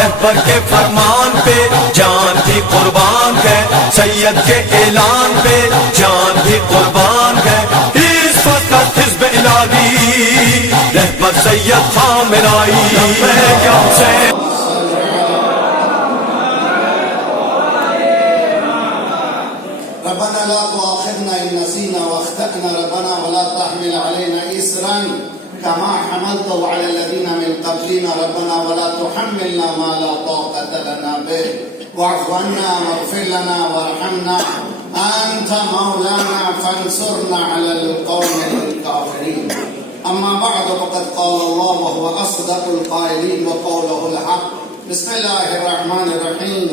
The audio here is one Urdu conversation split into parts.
رہبر کے فرمان پہ جان بھی قربان ہے، سید کے اعلان پہ جان بھی قربان ہے، اس وقت حزب الہی رہبر سید خامنائی کیا حسین۔ ربنا لا تؤاخذنا إن نسينا واخطأنا ربنا ولا تحمل علينا إصرا كما حملته على الذين من قبلنا ربنا ولا تحملنا ما لا طاقة لنا به واعف عنا واغفر لنا وارحمنا أنت مولانا فانصرنا على القوم الكافرين. أما بعد فقد قال الله وهو أصدق القائلين وقوله الحق. بسم الله الرحمن الرحيم.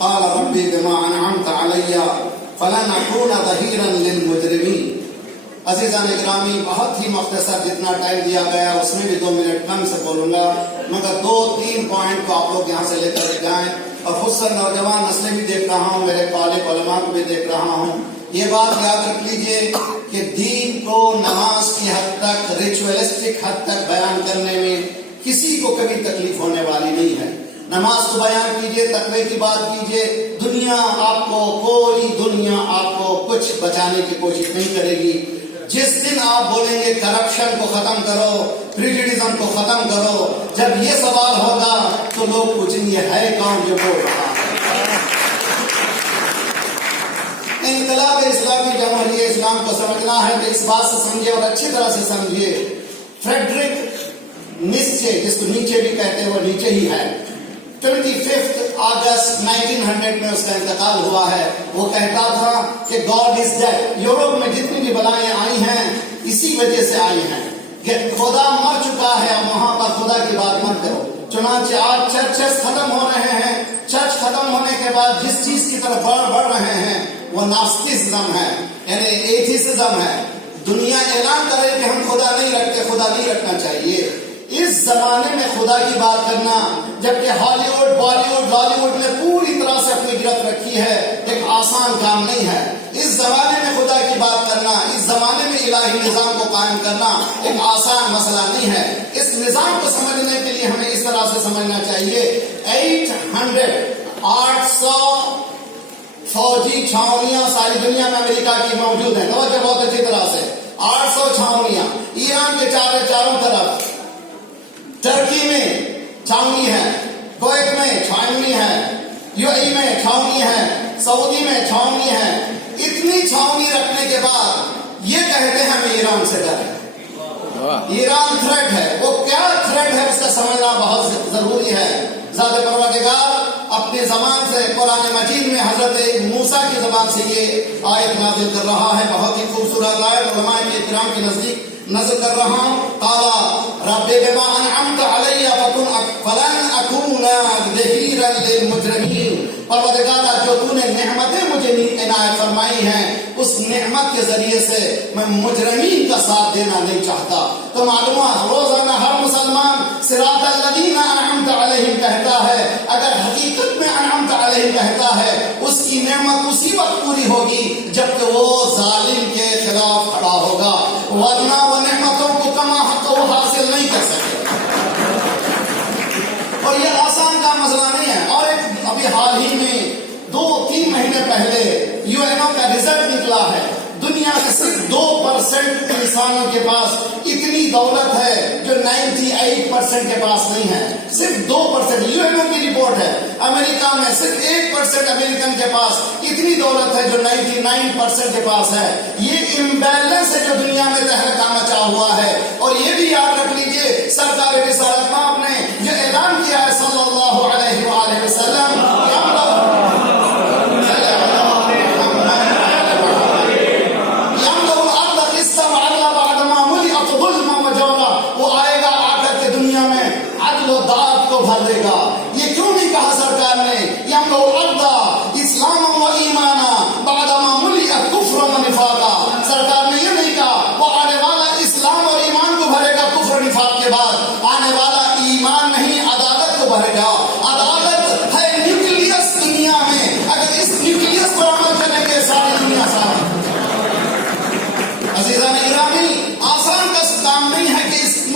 قال ربي بما أنعمت علي فلن أكون ظهيرا للمجرمين. عزیزان اکرامی، بہت ہی مختصر جتنا ٹائم دیا گیا اس میں بھی 2 منٹ کم سے بولوں گا، مگر 2-3 پوائنٹ کو آپ لوگ یہاں سے لے کر جائیں. اور خصوصاً نوجوان نسلیں بھی دیکھ رہا ہوں، میرے طالب علماء کو بھی دیکھ رہا ہوں، یہ بات یاد رکھ لیجئے کہ دین کو نماز کی حد تک، ریچولسٹک حد تک بیان کرنے میں کسی کو کبھی تکلیف ہونے والی نہیں ہے. نماز کو بیان کیجئے، تقوی کی بات کیجئے، دنیا آپ کو، کوئی دنیا آپ کو کچھ بچانے کی کوشش نہیں کرے گی. جس دن آپ بولیں گے کرپشن کو ختم کرو، پریجوڈیزم کو ختم کرو، جب یہ سوال ہوگا تو لوگ پوچھیں گے ہے کون جو بول رہا ہے. انقلاب اسلامی جمہوریہ اسلام کو سمجھنا ہے تو اس بات سے سمجھے اور اچھی طرح سے سمجھیے. فریڈرک نیچے، جس کو نیچے بھی کہتے ہیں وہ نیچے ہی ہے، 25 اگست 1900 میں اس کا انتقال ہوا ہے. وہ کہتا تھا کہ گاڈ از ڈیڈ. یورپ میں جتنی بھی بلائیں آئی ہیں اسی وجہ سے آئی ہیں کہ خدا مر چکا ہے، اور وہاں پر خدا کی بات مت کرو. چنانچہ آج چرچز ختم ہو رہے ہیں. چرچ ختم ہونے کے بعد جس چیز کی طرف بڑھ رہے ہیں وہ ناستسزم ہے، یعنی ایتھیسزم ہے. دنیا اعلان کرے کہ ہم خدا نہیں رکھتے، خدا نہیں رکھنا چاہیے. اس زمانے میں خدا کی بات کرنا، جبکہ Hollywood, Bollywood, Lollywood نے پوری طرح سے اپنی گرفت رکھی ہے، ایک آسان کام نہیں ہے. اس زمانے میں خدا کی بات کرنا، اس زمانے میں الہی نظام کو قائم کرنا ایک آسان مسئلہ نہیں ہے. اس نظام کو سمجھنے کے لیے ہمیں اس طرح سے سمجھنا چاہیے. 800 فوجی چھاؤنیاں ساری دنیا میں امریکہ کی موجود ہیں. توجہ بہت اچھی طرح سے. 800 چھاؤنیاں ایران کے چاروں طرف، ترکی میں چھاونی ہے، کویت میں چھاونی ہے، یو اے ای میں چھاونی ہے، سعودی میں چھاونی ہے. اتنی چھاونی رکھنے کے بعد یہ کہتے ہیں ہمیں ایران سے ڈر ہے، ایران تھریٹ ہے. وہ کیا تھریٹ ہے اس کا سمجھنا بہت ضروری ہے. ذات پروردگار اپنی زبان سے قرآن مجید میں حضرت موسیٰ کی زبان سے یہ آیت نازل کر رہا ہے. بہت ہی خوبصورت آیت، علماء کرام کے نزدیک نظر کر رہا ہوں. قال رب بما انعمت علی فلن اکون ظہیرا للمجرمین. پروردگارا جو تو نے نعمتیں مجھے عنایت فرمائی ہیں اس نعمت کے ذریعے سے میں مجرمین کا ساتھ دینا نہیں چاہتا. تو معلومات روزانہ ہر مسلمان صراط الذین انعمت علیہم کہتا ہے. اگر حقیقت میں انعمت علیہم کہتا ہے اس کی نعمت اسی وقت پوری ہوگی جبکہ وہ ظالم کے خلاف کھڑا ہوگا، ورنہ وہ نعمتوں کو کما حق وہ حاصل نہیں کر سکے. اور یہ آسان کا مسئلہ نہیں ہے. اور ایک ابھی حال ہی میں 2-3 مہینے پہلے یو این او کا رزلٹ نکلا ہے. دنیا کے صرف 2% انسانوں کے پاس اتنی دولت ہے جو 98% کے پاس نہیں ہے. صرف 2%. یو این او کی رپورٹ ہے. امریکہ میں صرف 1% امریکن کے پاس اتنی دولت ہے جو 99% کے پاس ہے. یہ امبیلنس ہے جو دنیا میں تہلکہ مچا ہوا ہے. اور یہ بھی یاد رکھ لیجئے سرکار رسالت مآب نے جو اعلان کیا ہے صلی اللہ علیہ وآلہ وسلم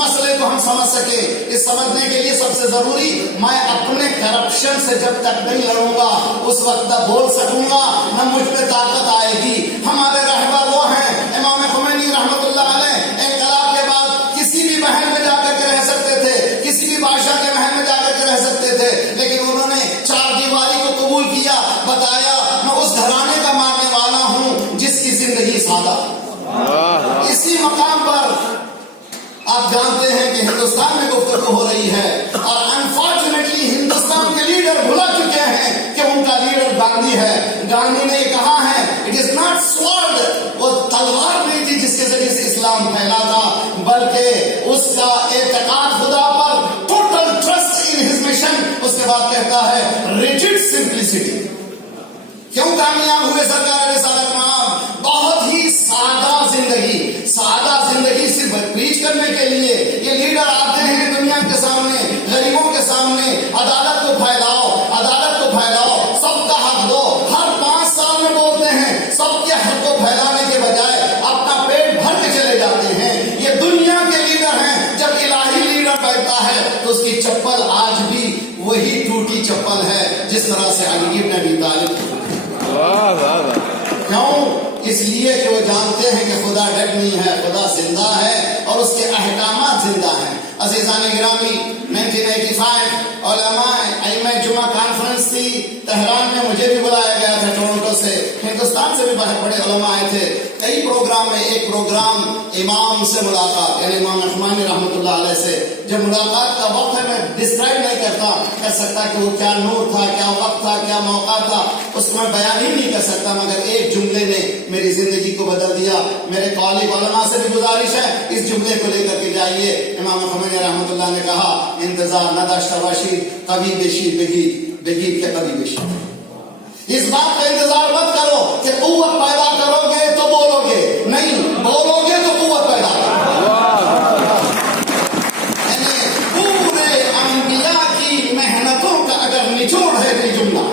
مسئلے کو ہم سمجھ سکیں، اس سمجھنے کے لیے سب سے ضروری میں اپنے کرپشن سے جب تک نہیں لڑوں گا اس وقت تک بول سکوں گا نہ مجھ پہ طاقت آئے گی۔ ہمارے رہبر وہ ہیں امام خمینی رحمۃ اللہ علیہ، انقلاب کے بعد کسی بھی محل میں جا کر کے رہ سکتے تھے، کسی بھی بادشاہ کے محل میں جا کر کے رہ سکتے تھے، لیکن انہوں نے چار دیواری کو قبول کیا، بتایا میں اس گھرانے کا ماننے والا ہوں جس کی زندگی سادہ۔ اسی مقام پر آپ جانتے ہیں کہ ہندوستان میں گفتگو ہو رہی ہے اور انفارچونیٹلی ہندوستان کے لیڈر بھلا چکے ہیں کہ ان کا لیڈر گاندھی ہے۔ گاندھی نے یہ کہا ہے اٹ از ناٹ سورڈ، وہ تلوار نہیں تھی جس کے ذریعے سے اسلام پھیلا تھا، بلکہ اس کا اعتقاد خدا پر، total trust in his mission. اس کے بعد کہتا ہے ریجڈ سمپلسٹی۔ کیوں کامیاب ہوئے سرکار رسالت مآب؟ بہت ہی سادہ زندگی، سادہ زندگی صرف پریچ کرنے کے لیے یہ لیڈر آتے ہیں دنیا کے سامنے، غریبوں کے سامنے، عدالت کو پھیلاؤ، عدالت کو پھیلاؤ، سب کا حق دو، ہر 5 سال میں بولتے ہیں، سب کے حق کو پھیلانے کے بجائے اپنا پیٹ بھر کے چلے جاتے ہیں۔ یہ دنیا کے لیڈر ہیں۔ جب الہی لیڈر بیٹھتا ہے تو اس کی چپل آج بھی وہی ٹوٹی چپل ہے جس طرح سے علی ابن ابی طالب۔ کیوں؟ اس لیے کہ وہ جانتے ہیں کہ خدا ڈیڈ نہیں ہے، خدا زندہ ہے اور اس کے احکامات زندہ ہیں۔ عزیزان گرامی، 1985 علماء ائمہ جمعہ کانفرنس تھی تہران میں، مجھے بھی بلایا گیا تھا ٹورنٹو سے، ہندوستان سے بھی بڑے بڑے علماء آئے تھے۔ کئی پروگرام میں ایک پروگرام امام سے ملاقات، یعنی امام خمینی رحمۃ اللہ علیہ سے۔ جب ملاقات کا وقت ہے میں ڈسکرائب نہیں کر سکتا کہ وہ کیا نور تھا، کیا وقت تھا، کیا موقع تھا، اس کو میں بیان ہی نہیں کر سکتا، مگر ایک جملے نے میری زندگی کو بدل دیا۔ میرے کالج علماء سے بھی گزارش ہے اس جملے کو لے کر کے جائیے۔ امام خمینی رحمۃ اللہ نے کہا انتظار نداشتہ باشید کبھی بشیر بگید بگید کے کبھی بشیر۔ اس بات کا انتظار مت کرو کہ قوت پیدا کرو گے تو بولو گے، نہیں بولو گے تو قوت پیدا کرو۔ یعنی پورے انبیاء کی محنتوں کا اگر نچوڑ ہے تو یہ جملہ،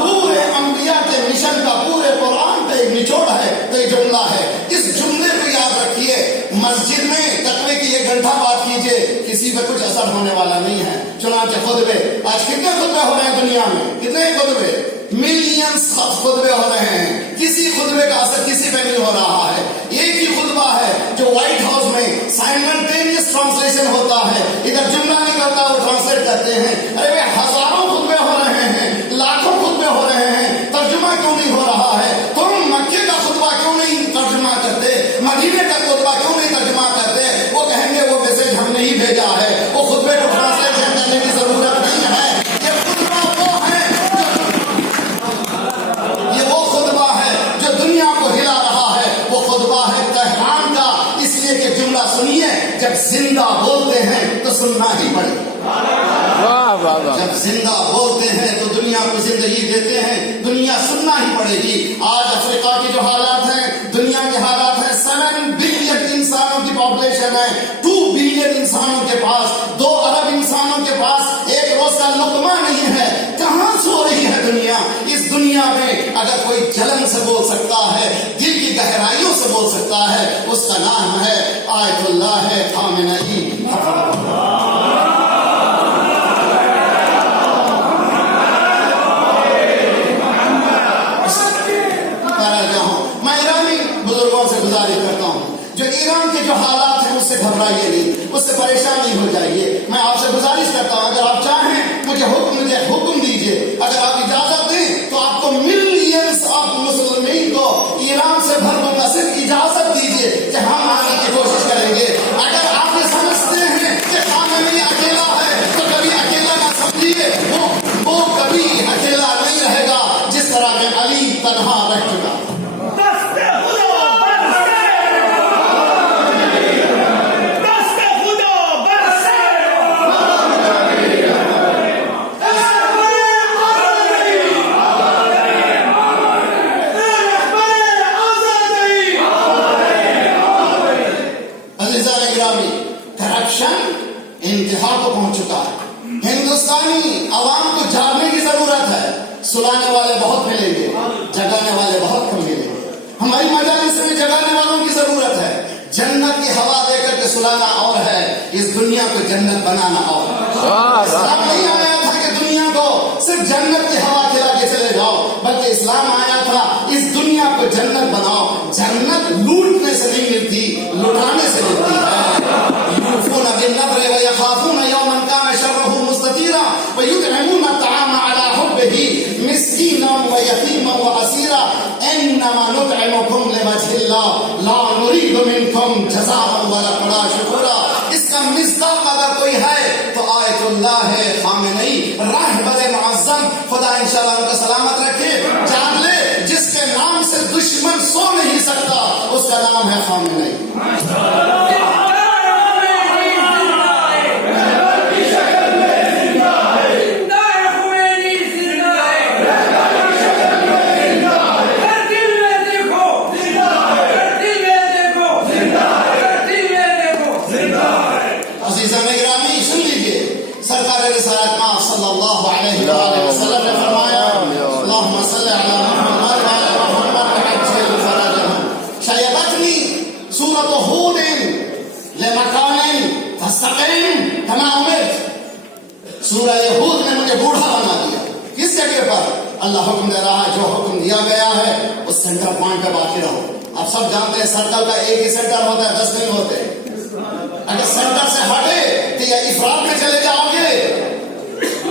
پورے انبیاء کے مشن کا، پورے قرآن کا ایک نچوڑ ہے تو یہ جملہ ہے۔ اس جملے کو یاد رکھیے، مسجد میں تقوی کی 1 گھنٹہ بات کیجئے، کسی پہ کچھ اثر ہونے والا نہیں ہے۔ چنانچہ خطبے، آج کتنے خطبے ہو رہے ہیں دنیا میں؟ کتنے خطبے؟ ملینز خطبے ہو رہے ہیں، کسی خطبے کا اثر کسی پہ نہیں ہو رہا ہے۔ ایک ہی خطبہ ہے جو وائٹ ہاؤس میں سائملٹینیس ٹرانسلیشن ہوتا ہے، ادھر جملہ نکلتا ہے وہ ٹرانسلیٹ کرتے ہیں۔ ارے ہزاروں خطبے ہو رہے ہیں، لاکھوں خطبے ہو رہے ہیں، ترجمہ کیوں نہیں ہو رہا ہے؟ تم مکے کا خطبہ کیوں نہیں ترجمہ کرتے؟ مدینے کا خطبہ کیوں نہیں ترجمہ کرتے؟ وہ کہیں گے وہ میسج ہم نے ہی بھیجا ہے، وہ خطبے کو ٹرانسلیشن کرنے کی ضرورت نہیں ہے۔ یہ خطبہ وہ ہے، یہ وہ خطبہ ہے جو دنیا کو ہلا رہا ہے، وہ خطبہ ہے تہران کا۔ اس لیے کہ جملہ سنیے، جب زندہ بولتے ہیں تو سننا ہی پڑے گا۔ جب زندہ بولتے ہیں تو دنیا کو زندگی دیتے ہیں، دنیا سننا ہی پڑے گی۔ آج افریقہ کی جو حالات ہیں، دنیا کے حالات ہیں، 7 بلین انسانوں کی پاپولیشن ہے، 2 بلین انسانوں کے پاس، 2 ارب انسانوں کے پاس ایک روز کا لقمہ نہیں ہے۔ کہاں سو رہی ہے دنیا؟ اس دنیا میں اگر کوئی جلن سے بول سکتا ہے، دل کی گہرائیوں سے بول سکتا ہے، اس کا نام ہے آیت اللہ خامنئی۔ گزارش کرتا ہوں جو ایران کے جو حالات ہیں اس سے گھبرائیے نہیں، اس سے پریشان نہیں ہو جائیے۔ میں آپ سے گزارش کرتا ہوں اگر آپ چاہیں مجھے حکم دیجیے، اگر آپ اجازت دیں تو آپ کو ملینز آف مسلمین کو ایران سے بھر دوں گا، صرف اجازت دیجیے کہ ہم آنے کی کوشش کریں گے۔ اگر آپ یہ سمجھتے ہیں کہ خامنئی اکیلا ہے تو کبھی اکیلا نہ سمجھیے، وہ کبھی اکیلا نہیں رہے گا جس طرح کہ علی تنہا رہ چکا۔ انتہا کو پہنچ چکا ہے۔ ہندوستانی عوام کو جاگنے کی ضرورت ہے۔ سلانے والے بہت ملیں گے، جگانے والے بہت کم ملیں گے۔ ہماری مجالس میں جگانے والوں کی ضرورت ہے، جنت کی ہوا دے کر کے سلانا اور ہے، اس دنیا کو جنت بنانا اور ہے۔ اسلام نہیں آیا تھا کہ دنیا کو صرف جنت کی ہوا کھلا کے چلے جاؤ، بلکہ اسلام آیا تھا اس دنیا کو جنت بناؤ۔ جنت لوٹنے سے نہیں ملتی، لٹانے سے ملتی ہے۔ یوفون بالنذر ویخافون یوما کان شرہ مستطیرا ویطعمون الطعام علی حبہ مسکینا ویتیما واسیرا انما نطعمکم لوجہ اللہ لا نرید منکم جزاء ولا شکورا۔ اس کا مصداق اگر کوئی ہے تو آیت اللہ ہے خامنئی، راہبر معظم، خدا انشاءاللہ ان کا سلامت رکھے۔ جان لے جس کے نام سے دشمن سو نہیں سکتا اس کا نام ہے خامنئی۔ سورہ ہود نے مجھے بوڑھا بنا دیا۔ کس جگہ پر؟ اللہ حکم دے رہا ہے جو حکم دیا گیا ہے اس سینٹر پوائنٹ پہ باقی رہو۔ آپ سب جانتے ہیں سرکل کا ایک ہی سینٹر ہوتا ہے، 10 نہیں ہوتے۔ اگر سینٹر سے ہٹے تو یا افراد میں چلے جاؤ گے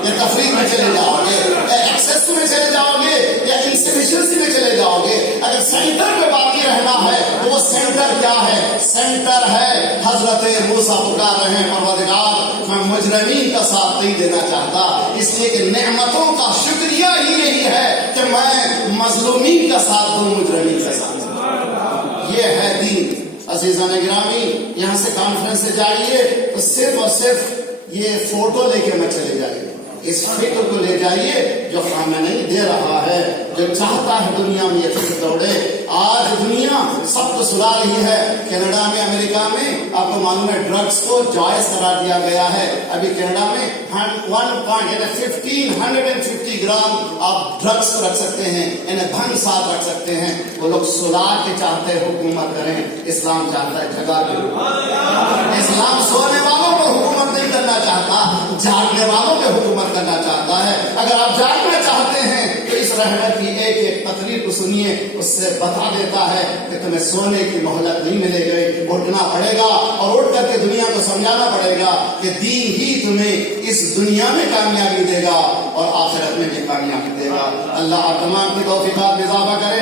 یا تفریق میں چلے جاؤ گے یا ایکسیس میں چلے جاؤ گے یا انسفیشنسی میں چلے جاؤ گے۔ اگر سینٹر پہ باقی رہنا ہے تو وہ سینٹر کیا ہے؟ سینٹر ہے حضرت موسیٰ پکار رہے ہیں پروردگار میں مجرمین کا ساتھ نہیں دینا چاہتا، اس لیے کہ نعمتوں کا شکریہ ہی یہی ہے کہ میں مظلومین کا ساتھ دوں، مجرمین کا ساتھ۔ یہ ہے دین۔ عزیزان گرامی، یہاں سے کانفرنس سے جائیے تو صرف اور صرف یہ فوٹو لے کے میں چلے جائیے، اس فکر کو لے جائیے جو خامنئی دے رہا ہے، جو چاہتا ہے دنیا میں یہ فکر دوڑے۔ آج دنیا سب کو سلا رہی ہے۔ کینیڈا میں، امریکہ میں آپ کو معلوم ہے ڈرگس کو جائز قرار دیا گیا ہے۔ ابھی کینیڈا میں 1550 گرام آپ ڈرگس کو رکھ سکتے ہیں، انہیں بھنگ ساتھ رکھ سکتے ہیں۔ وہ لوگ سلا کے چاہتے ہیں حکومت کریں، اسلام چاہتا ہے جگہ کے۔ اسلام سونے والوں پر حکومت نہیں کرنا چاہتا، جاگنے والوں پہ حکومت کرنا چاہتا ہے۔ اگر آپ جاگنا چاہتے ہیں تو اس رہبر کی ایک ایک تقریر کو سنیے، اس سے بتا دیتا ہے کہ تمہیں سونے کی مہلت نہیں ملے گی، اٹھنا پڑے گا اور اٹھ کر کے دنیا کو سمجھانا پڑے گا کہ دین ہی تمہیں اس دنیا میں کامیابی دے گا اور آخرت میں بھی کامیابی دے گا۔ اللہ آپ تمام کی توفیقات میں اضافہ کرے۔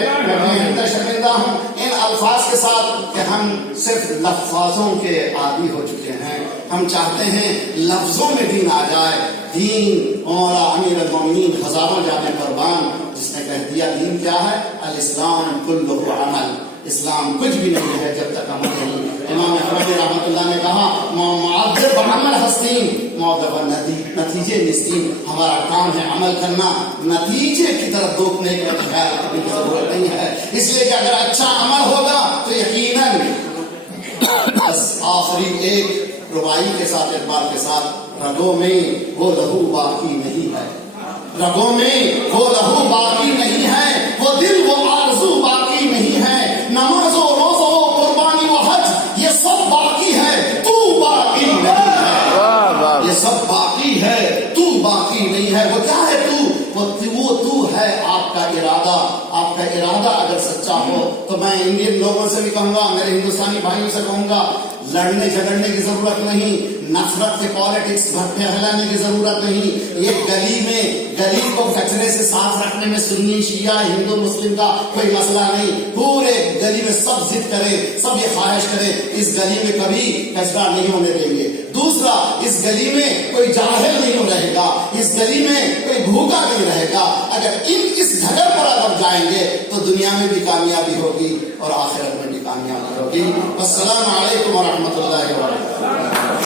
میں شرمندہ ہوں ان الفاظ کے ساتھ کہ ہم صرف لفظوں کے عادی ہو چکے ہیں۔ ہم چاہتے ہیں لفظوں میں دین آ جائے۔ دین اور امیر المومنین ہزاروں جانے قربان جس نے کہہ دیا دین کیا ہے؟ الاسلام کلہ عمل، اسلام کچھ بھی نہیں ہے جب تک عمل نہیں۔ امام احمد رحمۃ اللہ نے کہا معذب عمل حسین معذب نتیجے نسین، ہمارا کام ہے عمل کرنا، نتیجے کی طرف دوکنے کا خیال کرنے کی ضرورت نہیں ہے۔ اس لیے کہ اگر اچھا عمل ہوگا تو یقیناً بس آخری ایک ربائی کے ساتھ اعتبار کے ساتھ رگوں میں وہ لہو باقی نہیں ہے، رگوں میں وہ لہو باقی نہیں ہے، وہ دل وہ آرزو باقی نہیں ہے، نماز و روزہ و قربانی و حج یہ سب باقی ہے، تو باقی نہیں ہے۔ یہ سب باقی ہے، تو باقی نہیں ہے۔ وہ کیا ہے تو؟ وہ تو ہے آپ کا ارادہ۔ آپ کا ارادہ اگر سچا ہو تو میں انڈین لوگوں سے بھی کہوں گا، میرے ہندوستانی بھائیوں سے کہوں گا، لڑنے جھگڑنے کی ضرورت نہیں، نفرت کے پالیٹکس پھیلانے کی ضرورت نہیں۔ ایک گلی کو کچرے سے صاف رکھنے میں سنی شیعہ ہندو مسلم کا کوئی مسئلہ نہیں، پورے گلی میں سب ضد کرے، سب یہ خواہش کرے اس گلی میں کبھی کچرا نہیں ہونے دیں گے۔ دوسرا، اس گلی میں کوئی جاہل نہیں رہے گا، اس گلی میں کوئی بھوکا نہیں رہے گا۔ اگر اس جھگڑ پر اگر جائیں گے تو دنیا میں بھی کامیابی ہوگی اور آخرت میں بھی کامیابی ہوگی۔ السلام علیکم ورحمۃ اللہ وبرکاتہ۔